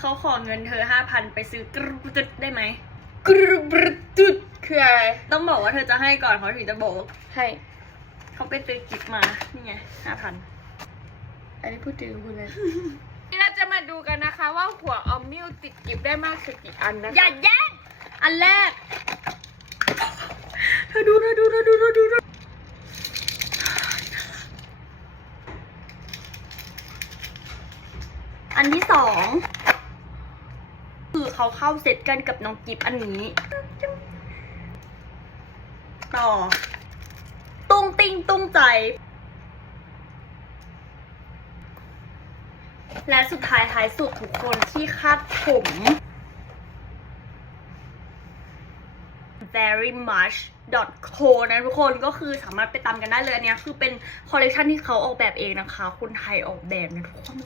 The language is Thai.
เขาขอเงินเธอห้าพันไปซื้อกรุบตึดได้ไหมกรุบรุตุดคืออะไรต้องบอกว่าเธอจะให้ก่อนเขาถึงจะบอกให้เขาไปซื้อกิฟต์มา นี่ไงห้าพันอันนี้พูดถึงคุณเลยนี่เราจะมาดูกันนะคะว่าหัวออมมิวติดกิฟได้มากสุดกี่อันนะคะอย่าแย่งอันแรกเธอดูเธอดูเธอดูเธอดูเธออันที่สองคือ เขาเข้าเซตกันกับน้องกิฟอันนี้ ต่อ ตุ้งติ้งตุ้งใจ และสุดท้ายท้ายสุดทุกคนที่คาดผม very much co นะทุกคนก็คือสามารถไปตามกันได้เลยอันเนี้ยคือเป็นคอลเลคชันที่เขาออกแบบเองนะคะ คนไทยออกแบบนะทุกคน